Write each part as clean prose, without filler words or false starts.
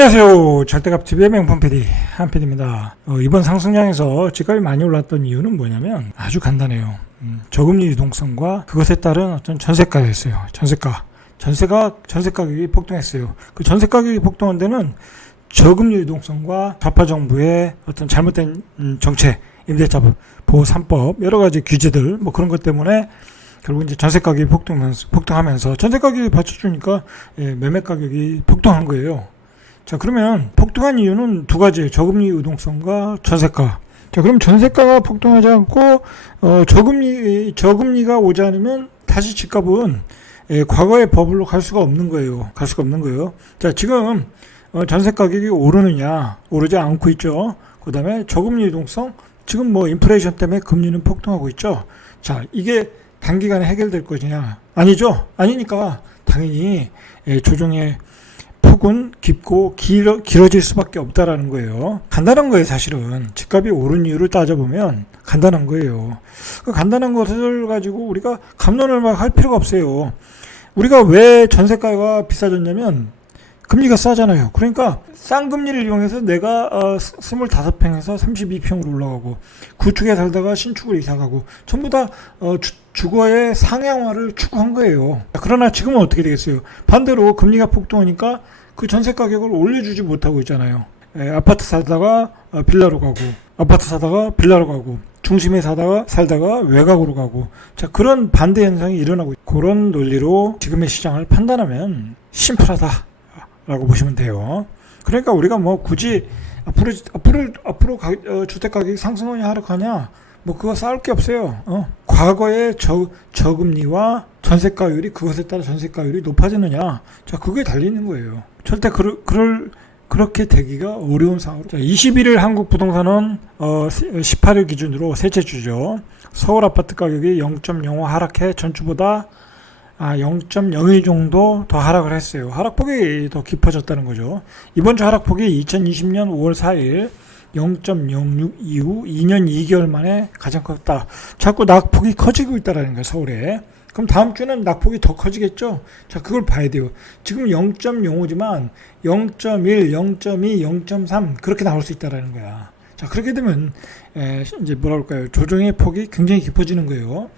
안녕하세요. 절대값TV의 명품 PD 한PD입니다. 이번 상승장에서 집값이 많이 올랐던 이유는 뭐냐면 아주 간단해요. 저금리 유동성과 그것에 따른 어떤 전세가였어요. 전세 가격이 폭등했어요. 그 전세 가격이 폭등한 데는 저금리 유동성과 좌파 정부의 어떤 잘못된 정책, 임대차 보호 3법, 여러 가지 규제들, 뭐 그런 것 때문에 결국 이제 전세 가격이 폭등하면서 전세 가격이 받쳐주니까 매매 가격이 폭등한 거예요. 자, 그러면 폭등한 이유는 두 가지예요. 저금리 유동성과 전세가. 자, 그럼 전세가가 폭등하지 않고 저금리가 오지 않으면 다시 집값은 과거의 버블로 갈 수가 없는 거예요. 자, 지금 전세 가격이 오르지 않고 있죠. 그다음에 저금리 유동성, 지금 뭐 인플레이션 때문에 금리는 폭등하고 있죠. 자, 이게 단기간에 해결될 것이냐? 아니죠. 아니니까 당연히 조정의 폭은 깊고 길어질 수밖에 없다라는 거예요. 간단한 거예요, 사실은. 집값이 오른 이유를 따져보면 간단한 거예요. 그 간단한 것을 가지고 우리가 갑론을 막 할 필요가 없어요. 우리가 왜 전세가가 비싸졌냐면 금리가 싸잖아요. 그러니까 싼 금리를 이용해서 내가 25평에서 32평으로 올라가고 구축에 살다가 신축으로 이사가고 전부 다 주거의 상향화를 추구한 거예요. 그러나 지금은 어떻게 되겠어요? 반대로 금리가 폭등하니까 그 전세 가격을 올려주지 못하고 있잖아요. 아파트 사다가 빌라로 가고, 아파트 사다가 빌라로 가고, 중심에 살다가 외곽으로 가고, 자, 그런 반대 현상이 일어나고 있고, 그런 논리로 지금의 시장을 판단하면 심플하다라고 보시면 돼요. 그러니까 우리가 뭐 굳이 앞으로 주택 가격이 상승하냐 하락하냐, 뭐 그거 싸울 게 없어요. 과거의 저금리와 전세가율이, 그것에 따라 전세가율이 높아지느냐, 자, 그게 달리는 거예요. 절대 그렇게 되기가 어려운 상황으로. 자, 21일 한국 부동산은 18일 기준으로 셋째 주죠. 서울 아파트 가격이 0.05 하락해 전주보다 0.01 정도 더 하락을 했어요. 하락폭이 더 깊어졌다는 거죠. 이번 주 하락폭이 2020년 5월 4일 0.06 이후 2년 2개월 만에 가장 컸다. 자꾸 낙폭이 커지고 있다는 거예요, 서울에. 그럼 다음 주는 낙폭이 더 커지겠죠? 자, 그걸 봐야 돼요. 지금 0.05지만 0.1, 0.2, 0.3 그렇게 나올 수 있다는 거야. 자, 그렇게 되면 이제 뭐라 그럴까요? 조정의 폭이 굉장히 깊어지는 거예요.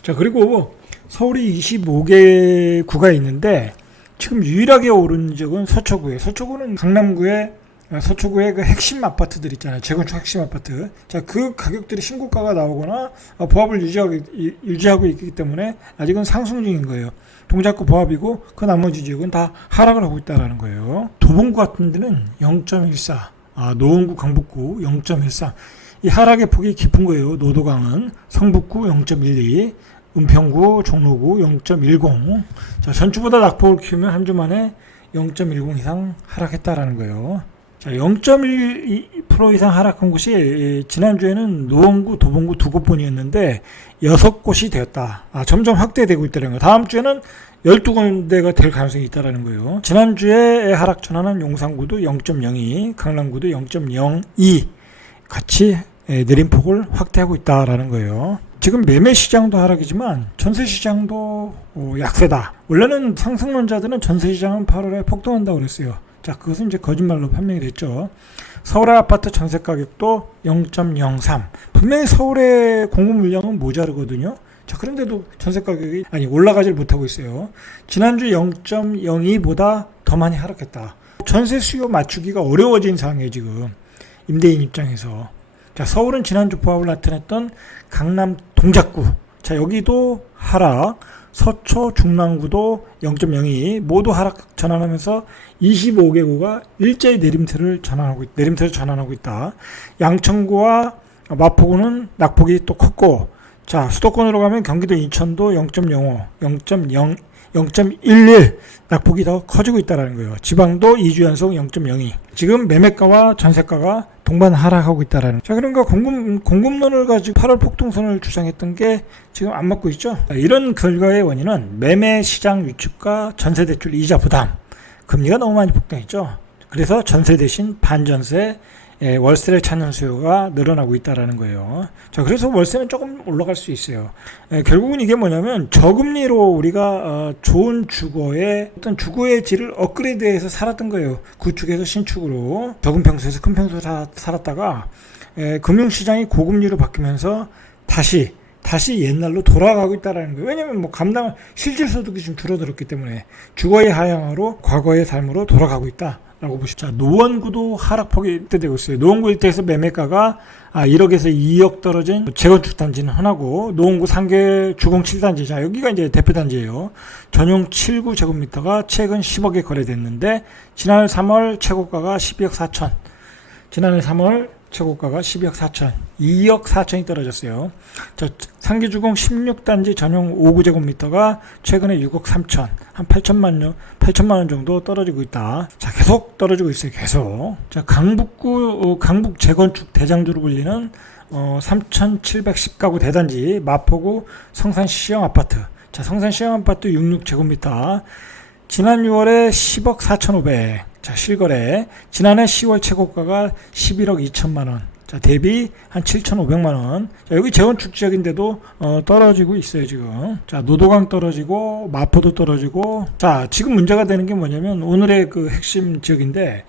자, 그리고 서울이 25개 구가 있는데 지금 유일하게 오른 지역은 서초구예요. 서초구는 강남구의 그 핵심 아파트들 있잖아요. 재건축 핵심 아파트. 자, 그 가격들이 신고가가 나오거나 보합을 유지하고 있기 때문에 아직은 상승 중인 거예요. 동작구 보합이고 그 나머지 지역은 다 하락을 하고 있다는 거예요. 도봉구 같은 데는 0.14, 노원구, 강북구 0.14. 이 하락의 폭이 깊은 거예요. 노도강은 성북구 0.12, 은평구, 종로구 0.10. 자, 전주보다 낙폭을 키우면 한 주 만에 0.10 이상 하락했다라는 거예요. 자, 0.1% 이상 하락한 곳이 지난주에는 노원구, 도봉구 두 곳뿐이었는데 6곳이 되었다. 점점 확대되고 있다는 거예요. 다음 주에는 12군데가 될 가능성이 있다는 거예요. 지난주에 하락 전환한 용산구도 0.02, 강남구도 0.02 같이 내림폭을 확대하고 있다라는 거예요. 지금 매매 시장도 하락이지만 전세 시장도 약세다. 원래는 상승론자들은 전세 시장은 8월에 폭등한다고 그랬어요. 자, 그것은 이제 거짓말로 판명이 됐죠. 서울의 아파트 전세 가격도 0.03. 분명히 서울의 공급 물량은 모자르거든요. 자, 그런데도 전세 가격이 올라가질 못하고 있어요. 지난주 0.02보다 더 많이 하락했다. 전세 수요 맞추기가 어려워진 상황이에요, 지금. 임대인 입장에서. 자, 서울은 지난주 보합을 나타냈던 강남 동작구. 자, 여기도 하락. 서초, 중랑구도 0.02 모두 하락 전환하면서 25개 구가 일제히 내림세를 전환하고 있다. 양천구와 마포구는 낙폭이 또 컸고, 자, 수도권으로 가면 경기도 인천도 0.05, 0.11 낙폭이 더 커지고 있다는 거예요. 지방도 2주 연속 0.02. 지금 매매가와 전세가가 동반 하락하고 있다라는. 자, 그러니까 공급론을 가지고 8월 폭등선을 주장했던 게 지금 안 맞고 있죠. 이런 결과의 원인은 매매 시장 위축과 전세 대출 이자 부담, 금리가 너무 많이 폭등했죠. 그래서 전세 대신 반전세 월세를 찾는 수요가 늘어나고 있다라는 거예요. 자, 그래서 월세는 조금 올라갈 수 있어요. 결국은 이게 뭐냐면 저금리로 우리가 좋은 주거의 어떤 주거의 질을 업그레이드해서 살았던 거예요. 구축에서 신축으로 적은 평수에서 큰 평수로 살았다가 금융시장이 고금리로 바뀌면서 다시 옛날로 돌아가고 있다라는 거예요. 왜냐면 뭐 실질 소득이 좀 줄어들었기 때문에 주거의 하향으로 과거의 삶으로 돌아가고 있다라고 보시죠. 자, 노원구도 하락폭이 입대되고 있어요. 노원구 일대에서 매매가가 1억에서 2억 떨어진 재건축 단지는 하나고, 노원구 상계 주공 7단지, 자, 여기가 이제 대표 단지예요. 전용 7구제곱미터가 최근 10억에 거래됐는데, 지난해 3월 최고가가 12억 4천. 지난해 3월 최고가가 12억 4천, 2억 4천이 떨어졌어요. 자, 상계주공 16단지 전용 5구제곱미터가 최근에 6억 3천, 한 8천만 원 정도 떨어지고 있다. 자, 계속 떨어지고 있어요. 계속. 자, 강북구 강북 재건축 대장주로 불리는 3,710가구 대단지 마포구 성산 시형 아파트. 자, 성산 시형 아파트 66제곱미터 지난 6월에 10억 4,500. 자, 실거래. 지난해 10월 최고가가 11억 2천만 원. 자, 대비 한 7,500만 원. 자, 여기 재건축 지역인데도 떨어지고 있어요, 지금. 자, 노도강 떨어지고 마포도 떨어지고. 자, 지금 문제가 되는 게 뭐냐면 오늘의 그 핵심 지역인데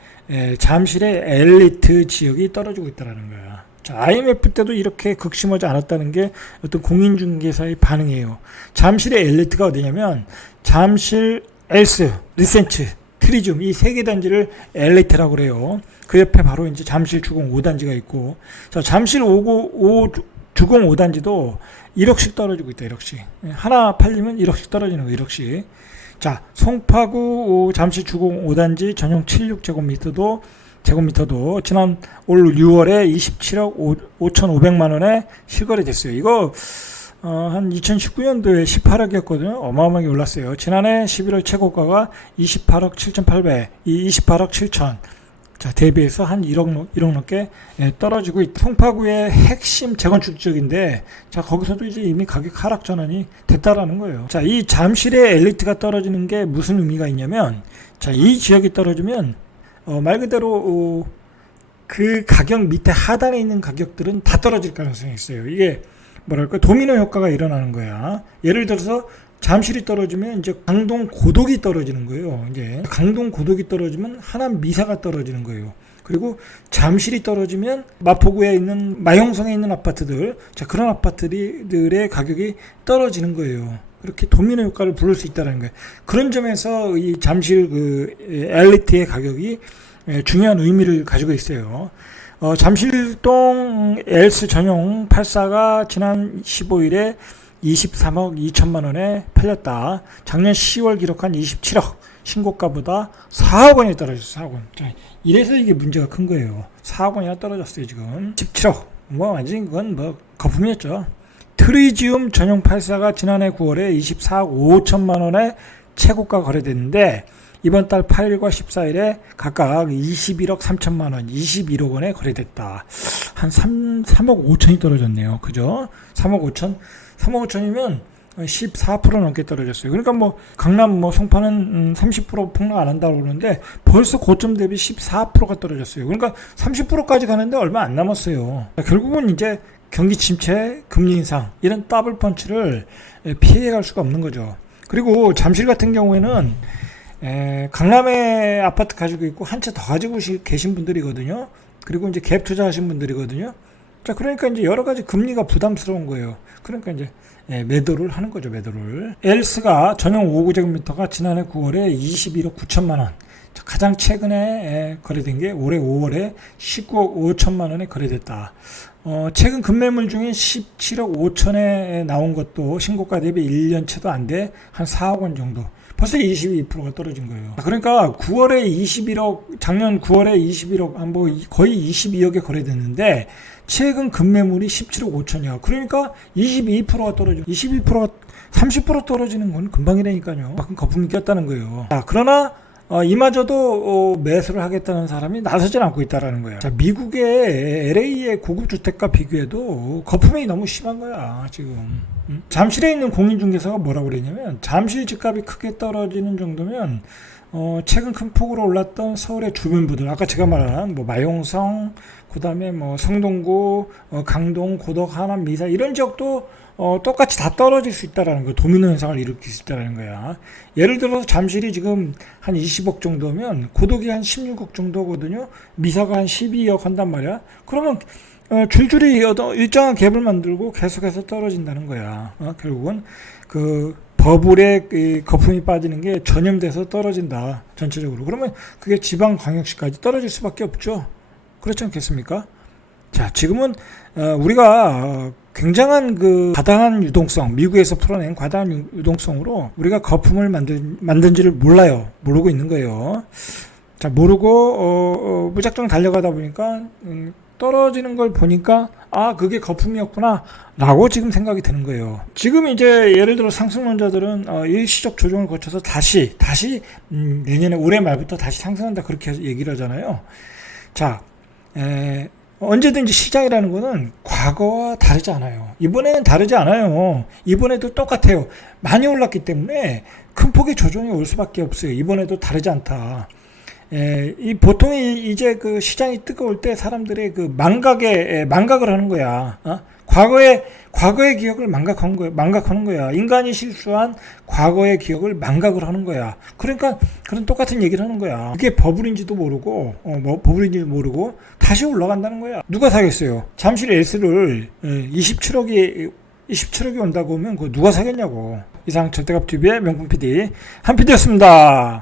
잠실의 엘리트 지역이 떨어지고 있다라는 거야. 자, IMF 때도 이렇게 극심하지 않았다는 게 어떤 공인중개사의 반응이에요. 잠실의 엘리트가 어디냐면 잠실 엘스, 리센츠, 트리즘 이 세 개 단지를 엘리트라고 그래요. 그 옆에 바로 이제 잠실 주공 5단지가 있고, 자, 잠실 주공 5단지도 1억씩 떨어지고 있다. 1억씩. 하나 팔리면 1억씩 떨어지는 거 1억씩. 자, 송파구 잠실 주공 5단지 전용 76제곱미터도 지난 올 6월에 27억 5,500만 원에 실거래 됐어요. 이거 한 2019년도에 18억이었거든요. 어마어마하게 올랐어요. 지난해 11월 최고가가 28억 7,800, 이 28억 7천. 자, 대비해서 한 1억 넘게 떨어지고 있다. 송파구의 핵심 재건축 지역인데, 자, 거기서도 이제 이미 가격 하락 전환이 됐다라는 거예요. 자, 이 잠실의 엘리트가 떨어지는 게 무슨 의미가 있냐면, 자, 이 지역이 떨어지면 말 그대로 그 가격 밑에 하단에 있는 가격들은 다 떨어질 가능성이 있어요. 이게 뭐랄까 도미노 효과가 일어나는 거야. 예를 들어서 잠실이 떨어지면 이제 강동 고독이 떨어지는 거예요. 이제 강동 고독이 떨어지면 하남 미사가 떨어지는 거예요. 그리고 잠실이 떨어지면 마포구에 있는 마형성에 있는 아파트들, 자, 그런 아파트들의 가격이 떨어지는 거예요. 이렇게 도미노 효과를 부를 수 있다는 거예요. 그런 점에서 이 잠실 그 엘리트의 가격이 중요한 의미를 가지고 있어요. 잠실동 엘스 전용 84가 지난 15일에 23억 2천만 원에 팔렸다. 작년 10월 기록한 27억 신고가보다 4억 원이 떨어졌어요. 4억 원. 이래서 이게 문제가 큰 거예요. 4억 원이나 떨어졌어요. 지금 17억. 뭐 완전히 그건 뭐 거품이었죠. 트리지움 전용 84가 지난해 9월에 24억 5천만 원에 최고가 거래됐는데, 이번 달 8일과 14일에 각각 21억 3천만 원, 21억 원에 거래됐다. 한 3억 5천이 떨어졌네요. 그죠? 3억 5천? 3억 5천이면 14% 넘게 떨어졌어요. 그러니까 뭐 강남 뭐 송파는 30% 폭락 안 한다고 그러는데 벌써 고점 대비 14%가 떨어졌어요. 그러니까 30%까지 가는데 얼마 안 남았어요. 결국은 이제 경기 침체, 금리 인상 이런 더블 펀치를 피해갈 수가 없는 거죠. 그리고 잠실 같은 경우에는 강남에 아파트 가지고 있고 한 채 더 가지고 계신 분들이거든요. 그리고 이제 갭 투자하신 분들이거든요. 자, 그러니까 이제 여러 가지 금리가 부담스러운 거예요. 그러니까 이제 매도를 하는 거죠, 매도를. 엘스가 전용 5구제곱미터가 지난해 9월에 21억 9천만 원. 가장 최근에 거래된 게 올해 5월에 19억 5천만 원에 거래됐다. 최근 급매물 중에 17억 5천에 나온 것도 신고가 대비 1년채도 안 돼 한 4억 원 정도. 벌써 22%가 떨어진 거예요. 그러니까 9월에 21억, 작년 9월에 21억, 뭐 거의 22억에 거래됐는데 최근 급매물이 17억 5천이야. 그러니까 22%가 떨어져. 22%가 30% 떨어지는 건 금방이라니까요. 그만큼 거품이 꼈다는 거예요. 자, 그러나 이마저도 매수를 하겠다는 사람이 나서진 않고 있다라는 거야. 자, 미국의 LA의 고급 주택과 비교해도 거품이 너무 심한 거야, 지금. 잠실에 있는 공인중개사가 뭐라고 그랬냐면, 잠실 집값이 크게 떨어지는 정도면 최근 큰 폭으로 올랐던 서울의 주변부들, 아까 제가 말한 뭐 마용성, 그다음에 뭐 성동구, 강동, 고덕, 하남, 미사 이런 지역도 똑같이 다 떨어질 수 있다라는 거, 도미노 현상을 일으킬 수 있다라는 거야. 예를 들어서 잠실이 지금 한 20억 정도면 고덕이 한 16억 정도거든요. 미사가 한 12억 한단 말이야. 그러면 줄줄이 일정한 갭을 만들고 계속해서 떨어진다는 거야. 결국은 그 버블에 거품이 빠지는 게 전염돼서 떨어진다, 전체적으로. 그러면 그게 지방광역시까지 떨어질 수밖에 없죠. 그렇지 않겠습니까? 자, 지금은 우리가 굉장한 그 과다한 유동성, 미국에서 풀어낸 과다한 유동성으로 우리가 거품을 만든지를 몰라요. 모르고 있는 거예요. 자, 모르고 무작정 달려가다 보니까 떨어지는 걸 보니까 그게 거품이었구나 라고 지금 생각이 드는 거예요. 지금 이제 예를 들어 상승론자들은 일시적 조정을 거쳐서 다시 내년에 올해 말부터 다시 상승한다, 그렇게 얘기를 하잖아요. 자, 언제든지 시장이라는 거는 과거와 다르지 않아요. 이번에는 다르지 않아요. 이번에도 똑같아요. 많이 올랐기 때문에 큰 폭의 조정이 올 수밖에 없어요. 이번에도 다르지 않다. 보통 이제 그 시장이 뜨거울 때 사람들의 그 망각을 하는 거야. 과거의 기억을 망각하는 거야. 인간이 실수한 과거의 기억을 망각을 하는 거야. 그러니까 그런 똑같은 얘기를 하는 거야. 그게 버블인지도 모르고, 버블인지도 모르고 다시 올라간다는 거야. 누가 사겠어요? 잠실 S를 27억이 온다고 하면 그거 누가 사겠냐고. 이상 절대값TV의 명품 PD 한 PD였습니다.